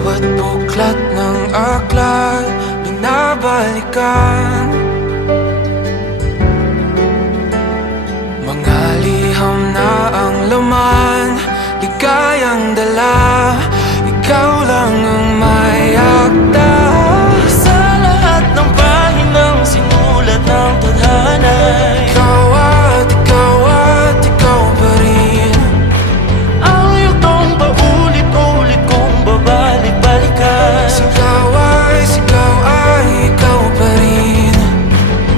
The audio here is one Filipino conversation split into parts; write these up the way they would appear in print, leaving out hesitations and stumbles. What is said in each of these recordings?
Bawat buklat ng aklat binabalikan, mga liham na ang laman, ligayang dala. Ikaw lang ang may akda sa lahat ng pahinang sinulat ng tadhana. Ikaw at ikaw pa rin. Ang yugtong paulit-ulit kong babalik-balikan. Sigaw ay ikaw pa rin.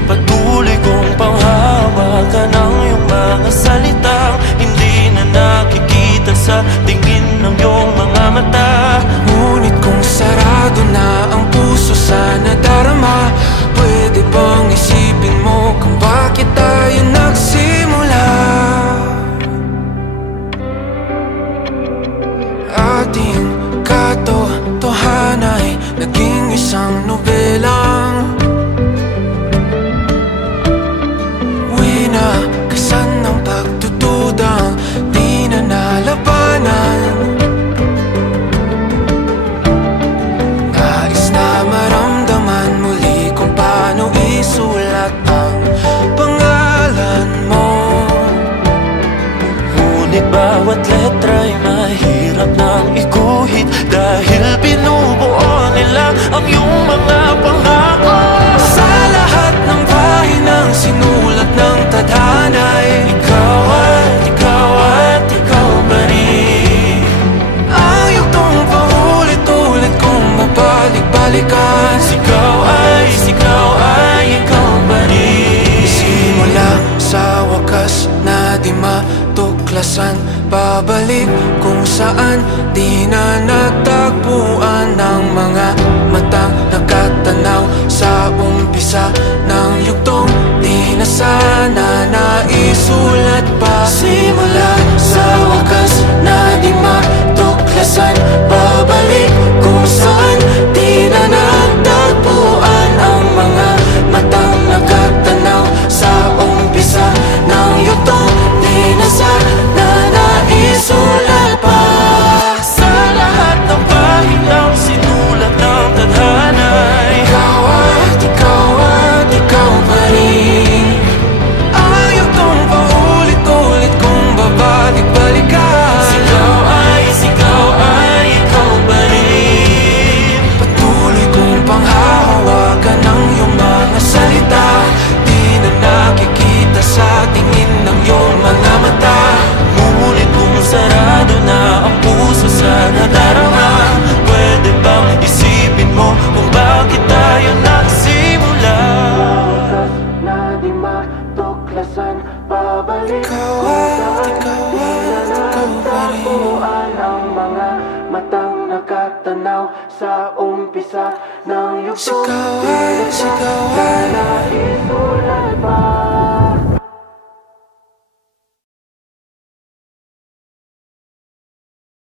Patuloy kong panghawakan ang iyong mga salitang hindi na nakikita sa tingin ng iyong mga mata. Ngunit kung sarado na ang puso sa nadarama, pwede bang isipin mo kung bakit tayo nagsimula? Ating katotohanan ay naging isang nobelang winakasan ng pagtutudang di na nalabanan. Nais na maramdaman muli kung paano isulat ang pangalan mo. Ngunit bawat letra'y mahirap nang iguhit dahil binubuo nila ang iyong mga pangako. Sa lahat ng pahinang sinulat ng tadhana, Ikaw at ikaw pa rin. ang yugtong paulit-ulit kong mabalik-balikan. Sigaw ay ikaw pa rin. Simula sa wakas na di matuklasan, babalik kung saan di na natagpuan ng mga matang nakatanaw sa umpisa ng yugtong di na sana naisulat pa. Simula sa wakas na di matuklasan, babalik kung saan di na natagpuan ang mga matang nakatanaw sa umpisa ng yugtong di na sana naisulat pa. Sa lahat ng pahinang sinulat ng tadhana, Ikaw at ikaw pa rin. Ang yugtong paulit-ulit kong babalik-balikan. Sigaw ay ikaw pa rin. Patuloy kong panghahawakan ang iyong mga salita, di na nakikita sa tingin ng iyong mga mata. Ngunit kung sarado na ang puso sa nadarama, pwede bang isipin mo kung bakit tayo nagsimula? Na di matuklasan, babalik ikaw pa rin. Ang mga matang nakatanaw sa umpisa ng yugtong. Sigaw ay